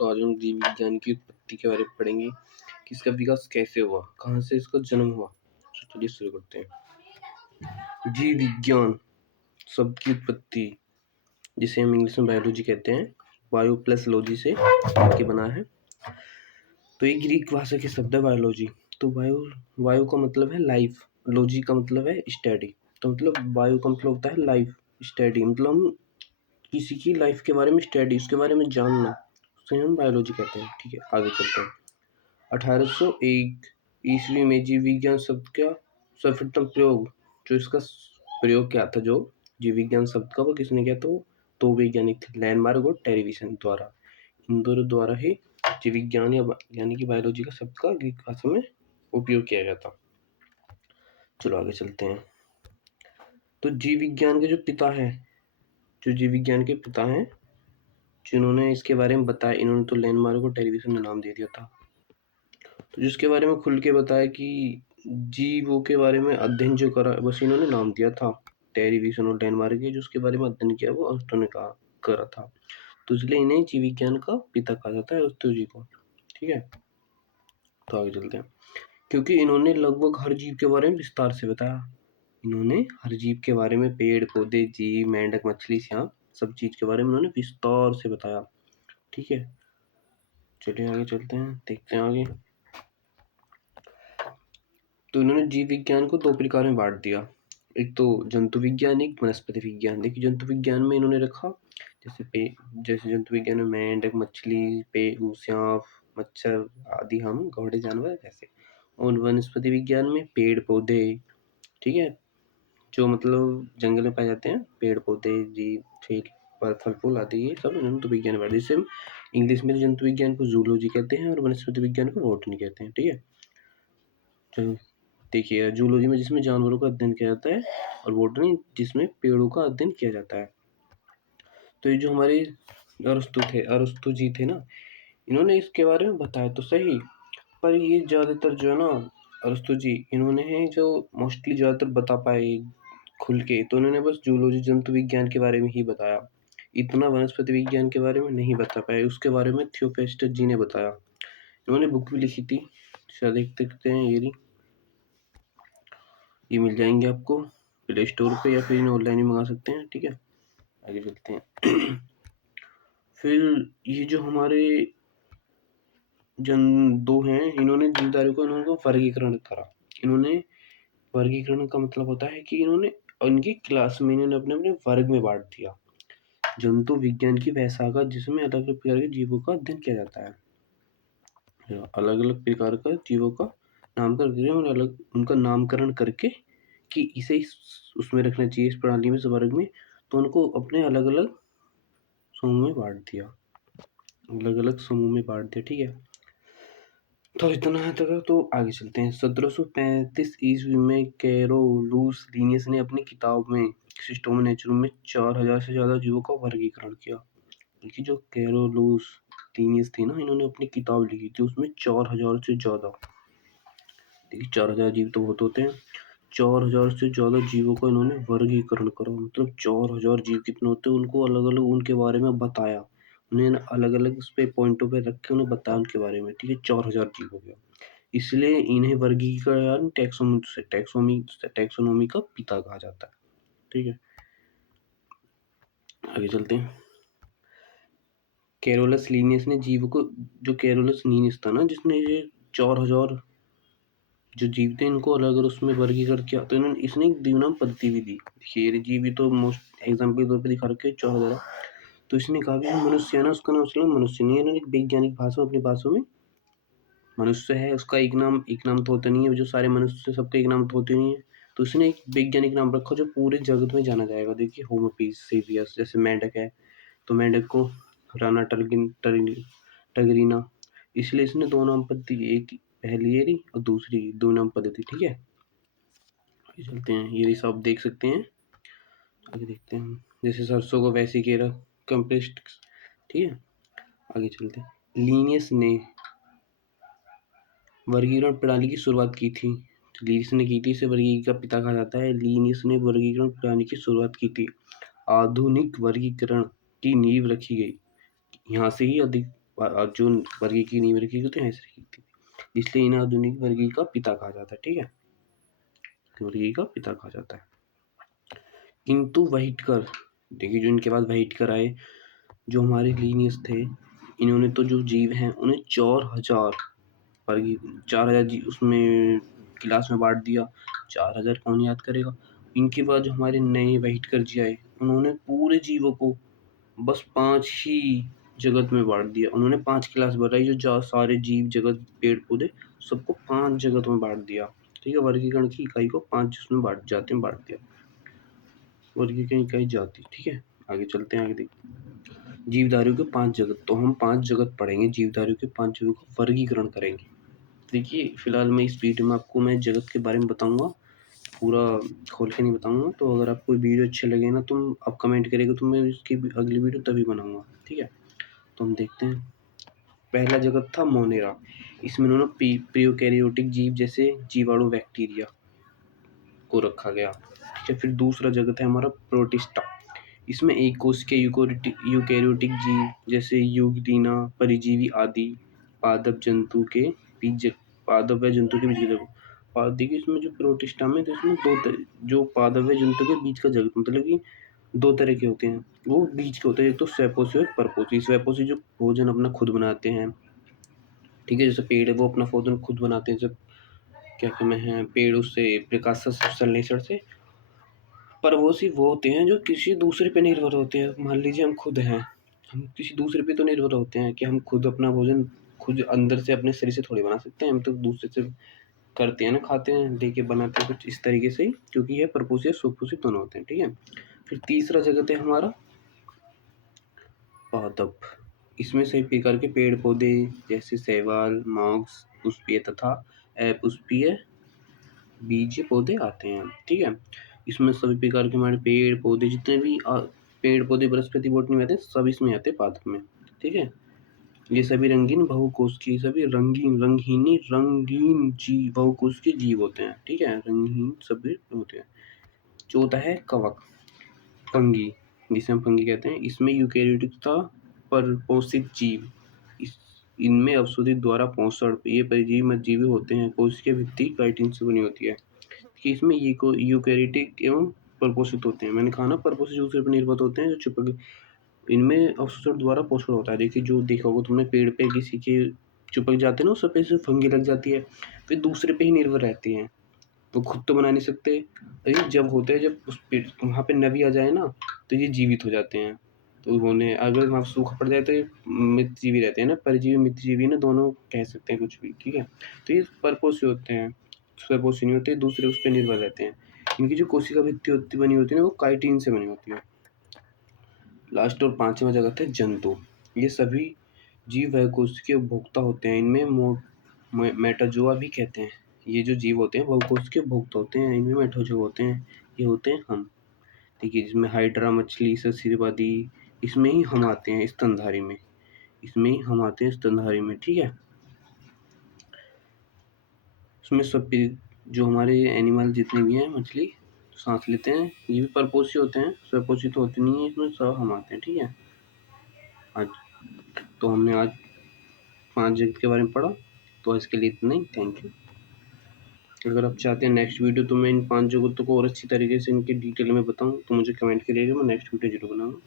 तो आज हम जीव विज्ञान की उत्पत्ति के बारे में पढ़ेंगे कि इसका विकास कैसे हुआ, कहाँ से इसका जन्म हुआ। तो चलिए शुरू करते हैं। जीव विज्ञान शब्द की उत्पत्ति, जिसे हम इंग्लिश में बायोलॉजी कहते हैं, बायो प्लस लॉजी से मिलके बना है। तो ये ग्रीक भाषा के शब्द है बायोलॉजी। तो वायु का मतलब है लाइफ, लॉजी का मतलब है स्टडी। तो मतलब वायु का मतलब होता है लाइफ, स्टडी मतलब हम किसी की लाइफ के बारे में स्टडी, उसके बारे में जानना, उसे हम बायोलॉजी कहते हैं। ठीक है, आगे चलते हैं। 1801 ईस्वी में जीव विज्ञान शब्द का सर्वप्रथम प्रयोग, जो इसका प्रयोग किया था, जो जीव विज्ञान शब्द का, वो किसने किया? तो दो वैज्ञानिक थे, लैंडमार्क और टेलीविजन द्वारा। इन दोनों द्वारा ही जीव विज्ञान यानी कि बायोलॉजी का शब्द का ग्रीक भाषा में उपयोग किया गया था। चलो आगे चलते हैं। तो जीव विज्ञान के जो पिता है, जो जीव विज्ञान के पिता हैं, जिन्होंने इसके बारे में बताया, इन्होंने तो लैंडमार्क और टेलीविजन में नाम दे दिया था। तो जिसके बारे में खुल के बताया कि जीवों के बारे में अध्ययन जो करा, बस इन्होंने नाम दिया था। टेलीविजन और लैंडमार्क के, जो उसके बारे में अध्ययन किया, वो अरिस्टो ने करा था। तो इसलिए इन्हें जीव विज्ञान का पिता कहा जाता है, अरिस्टो जी को। ठीक है, तो आगे चलते हैं। क्योंकि इन्होंने लगभग हर जीव के बारे में विस्तार से बताया। इन्होंने हर जीव के बारे में, पेड़ पौधे, जीव, मेंढक, मछली, सांप, सब चीज के बारे में उन्होंने विस्तार से बताया। ठीक है, चलिए आगे चलते हैं, देखते हैं आगे। तो इन्होंने जीव विज्ञान को दो प्रकार में बांट दिया, एक तो जंतु विज्ञान, एक वनस्पति विज्ञान। देखिए, जंतु विज्ञान में इन्होंने रखा जैसे जंतु विज्ञान में मेंढक, मछली, सांप, मच्छर आदि, हम घोड़े जानवर जैसे। और वनस्पति विज्ञान में पेड़ पौधे, ठीक है, जो मतलब जंगल में पाए जाते हैं, पेड़ पौधे, जीव, फल फूल आदि, ये सब जंतु विज्ञान में। जैसे हम इंग्लिश में जंतु विज्ञान को जूलॉजी कहते हैं और वनस्पति विज्ञान को बॉटनी कहते हैं। ठीक है, तो देखिए, जूलॉजी में जिसमें जानवरों का अध्ययन किया जाता है, और बॉटनी जिसमें पेड़ों का अध्ययन किया जाता है। तो ये जो हमारे अरस्तु जी थे ना, इन्होंने इसके बारे में बताया तो सही, पर ये ज़्यादातर जो है ना, अरस्तु जी, इन्होंने जो मोस्टली ज़्यादातर बता पाए खुल के, तो उन्होंने बस जूलॉजी, जंतु विज्ञान के बारे में ही बताया। इतना वनस्पति विज्ञान के बारे में नहीं बता पाए। उसके बारे में थियोफेस्टस जी ने बताया। इन्होंने बुक भी लिखी थी, शायद देख सकते हैं, ये मिल जाएंगे आपको प्ले स्टोर पे, या फिर इन्हें ऑनलाइन ही मंगा सकते हैं। ठीक है, आगे चलते हैं। फिर ये जो हमारे दो हैं, इन्होंने जीवधारियों को, इन्होंने वर्गीकरण करा। इन्होंने वर्गीकरण का मतलब होता है कि इन्होंने उनकी क्लास में, इन्होंने अपने अपने वर्ग में बांट दिया। जंतु विज्ञान की वह शाखा जिसमें अलग अलग प्रकार के जीवों का अध्ययन किया जाता है। अलग अलग प्रकार का जीवों का नामकरण, अलग उनका नामकरण करके कि इसे उसमें रखना चाहिए, इस प्रणाली में, इस वर्ग में, तो उनको अपने अलग अलग समूह में बांट दिया, अलग अलग समूह में बांट दिया। ठीक है, तो इतना है तक। तो आगे चलते हैं। 1735 ईस्वी में कैरोलूस लीनियस ने अपनी किताब में सिस्टम नेचुरम में 4000 से ज़्यादा जीवों का वर्गीकरण किया। देखिए, जो कैरोलूस लीनियस थे ना, इन्होंने अपनी किताब लिखी थी, उसमें 4000 से ज़्यादा, देखिए 4000 जीव तो बहुत होते हैं, 4000 से ज़्यादा जीवों का इन्होंने वर्गीकरण करा। मतलब 4000 जीव कितने होते हैं, उनको अलग अलग उनके बारे में बताया, उन्हें अलग अलग उस पे पॉइंटों पे रख के उन्हें बताया उनके बारे में। ठीक है, 4000 जीव हो गया, इसलिए इन्हें वर्गीकरण टैक्सोनॉमी का पिता कहा जाता है। ठीक है, आगे चलते हैं। कैरोलस लीनियस ने जीव को, जो कैरोलस लीनियस था ना, जिसने ये 4000 जो जीव थे, इनको अलग अलग उसमें वर्गीकरण किया, तो इन्होंने इसने एक द्विनाम पद्धति भी दी। देखिए, ये जीव तो मोस्ट एग्जाम्पल के तौर पर दिखा रखे 4000, तो इसने कहा कि मनुष्य है ना, उसका नाम उसने मनुष्य नहीं है, इन्होंने एक वैज्ञानिक भाषा में, अपनी भाषा में, मनुष्य है, उसका एक नाम तो होता नहीं है, जो सारे मनुष्य सबका एक नाम तो होते नहीं है, तो उसने एक वैज्ञानिक नाम रखा जो पूरे जगत में जाना जाएगा। देखिए, होमो सेपियस, जैसे मेंढक है, तो मेंढक को राना टगरीना, इसलिए इसने दो नाम पद्धति, एक पहली एरी और दूसरी दो नाम पद्धति। ठीक है, आगे चलते हैं। ये सब देख सकते हैं, आगे देखते हैं। जैसे सरसों को वैसे केरा कंपेस्ट। ठीक है, आगे चलते हैं। लीनियस ने वर्गीकरण प्रणाली की शुरुआत की थी, लीनियस ने की थी, इसे वर्गीकरण का पिता कहा जाता है। लीनियस ने वर्गीकरण प्रणाली की शुरुआत की थी। आधुनिक वर्गीकरण की नींव रखी गई, यहाँ से ही जो वर्गीय की नहीं वर्गीय होते हैं ऐसे लिखती थी, इसलिए इन्हें आधुनिक वर्गीय का पिता कहा जाता है। ठीक है, वर्गीय का पिता कहा जाता है। किंतु व्हाइटकर, देखिए जो इनके बाद व्हाइटकर आए, जो हमारे लीनियस थे, इन्होंने तो जो जीव हैं उन्हें 4000 वर्गीय 4000 जी उसमें क्लास में बांट दिया। 4000 कौन याद करेगा। इनके बाद जो हमारे नए व्हाइटकर जी आए, उन्होंने पूरे जीवों को बस 5 ही जगत में बांट दिया। उन्होंने 5 क्लास बनाई, जो सारे जीव जगत पेड़ पौधे सबको 5 जगत में बांट दिया। ठीक है, वर्गीकरण की इकाई को 5 उसमें बांट दिया, वर्गीकरण इकाई जाति। ठीक है, आगे चलते हैं, आगे देखते जीवधारियों के 5 जगत। तो हम 5 जगत पढ़ेंगे, जीवधारियों के 5 जगत का वर्गीकरण करेंगे। देखिए फिलहाल मैं इस वीडियो में आपको मैं जगत के बारे में बताऊंगा, पूरा खोल के नहीं बताऊंगा। तो अगर आपको वीडियो अच्छे लगे ना, तो आप कमेंट करेगा तो मैं इसकी अगली वीडियो तभी बनाऊंगा। ठीक है, तो हम देखते हैं। पहला जगत था मोनेरा। इसमें उन्होंने प्रोकैरियोटिक जीव जैसे जीवाणु बैक्टीरिया को रखा गया। ठीक है, फिर दूसरा जगत है हमारा प्रोटिस्टा। इसमें एक कोश के यूकैरियोटिक जीव जैसे यूग्लिना, परिजीवी आदि पादप जंतु के बीज पादप जंतु के बीज देखिए इसमें जो प्रोटिस्टा में, तो इसमें जो पादप जंतु के बीच का जगत, मतलब कि 2 तरह के होते हैं, वो बीज के होते हैं। एक तो स्वयंपोषी और परपोषी। स्वयंपोषी जो भोजन अपना खुद बनाते हैं, ठीक है, जैसे पेड़ है वो अपना भोजन खुद बनाते हैं, जब क्या कहते हैं, पेड़ उससे प्रकाश संश्लेषण से। परपोषी वो होते हैं जो किसी दूसरे पे निर्भर होते हैं। मान लीजिए हम खुद हैं, हम किसी दूसरे पे तो निर्भर होते हैं कि हम खुद अपना भोजन खुद अंदर से अपने शरीर से थोड़ी बना सकते हैं, हम तो दूसरे से करते हैं ना, खाते हैं, लेके बनाते हैं, कुछ इस तरीके से ही, क्योंकि ये परपोषी और सुपोषी दोनों होते हैं। ठीक है, फिर तीसरा जगत है हमारा पादप। इसमें सभी प्रकार के पेड़ पौधे जैसे शैवाल, मॉक्स, पुष्पीय तथा अपुष्पीय बीज पौधे आते हैं। ठीक है, इसमें सभी प्रकार के हमारे पेड़ पौधे जितने भी पेड़ पौधे वनस्पति बॉटनी में आते हैं, सब इसमें आते हैं पादप में। ठीक है, ये सभी रंगीन बहुकोशिकीय, सभी रंगीन जीव बहुकोशिकीय जीव होते हैं। ठीक है, रंगीन सभी होते हैं। चौथा है कवक, फंगी, जिसे हम फंगी कहते हैं। इसमें यूकेरियोटिक तथा परपोषित जीव, इनमें अवशोषित द्वारा पोषण, ये परिजीवी मज्जीवी होते हैं। कोशिकीय भित्ति काइटिन से बनी होती है कि इसमें ये यूकेरियोटिक एवं परपोषित होते हैं। मैंने कहा ना, परपोषित दूसरे पर निर्भर होते हैं, जो चिपक, इनमें अवशोषण द्वारा पोषण होता है। देखिए जो देखा होगा तुमने, पेड़ पे किसी के चिपक जाते हैं ना, उस पे से फंगी लग जाती है, फिर दूसरे पे ही निर्भर रहती हैं, वो खुद तो बना नहीं सकते। लेकिन जब होते हैं, जब उस पेड़ वहाँ पे नमी आ जाए ना, तो ये जीवित हो जाते हैं। तो उन्होंने अगर वहाँ सूखा पड़ जाए तो ये मित्रजीवी रहते हैं ना, परजीवी मित्रजीवी ना, दोनों कह सकते हैं कुछ भी। ठीक है, तो ये परपोषी होते हैं, स्वपोषी नहीं होते, दूसरे उस पर निर्भर रहते हैं। इनकी जो कोशिका भित्ति होती बनी होती है ना, वो काइटिन से बनी होती है। लास्ट और पांचवा जगत है जंतु। ये सभी जीव वह कोशिकीय उपभोक्ता होते हैं। इनमें मेटाजोआ भी कहते हैं। ये जो जीव होते हैं बहुकोशिकीय उपभोक्ता होते हैं, इनमें मेटाजोआ होते हैं, ये होते हैं हम। ठीक है, जिसमें हाइड्रा मछली, सरीसृप आदि, इसमें ही हम आते हैं स्तनधारी में, इसमें ही हम आते हैं स्तनधारी में। ठीक है, उसमें सब जो हमारे एनिमल जितने भी हैं, मछली सांस लेते हैं, ये भी परपोषी होते हैं, स्वपोषी तो होते नहीं है, इसमें सब हम आते हैं। ठीक है, आज तो हमने आज 5 जगत के बारे में पढ़ा, तो इसके लिए इतना ही। Thank you. अगर आप चाहते हैं नेक्स्ट वीडियो तो मैं इन 5 जगतों को और अच्छी तरीके से इनके डिटेल में बताऊं, तो मुझे कमेंट करिएगा, मैं नेक्स्ट वीडियो जरूर बनाऊंगा।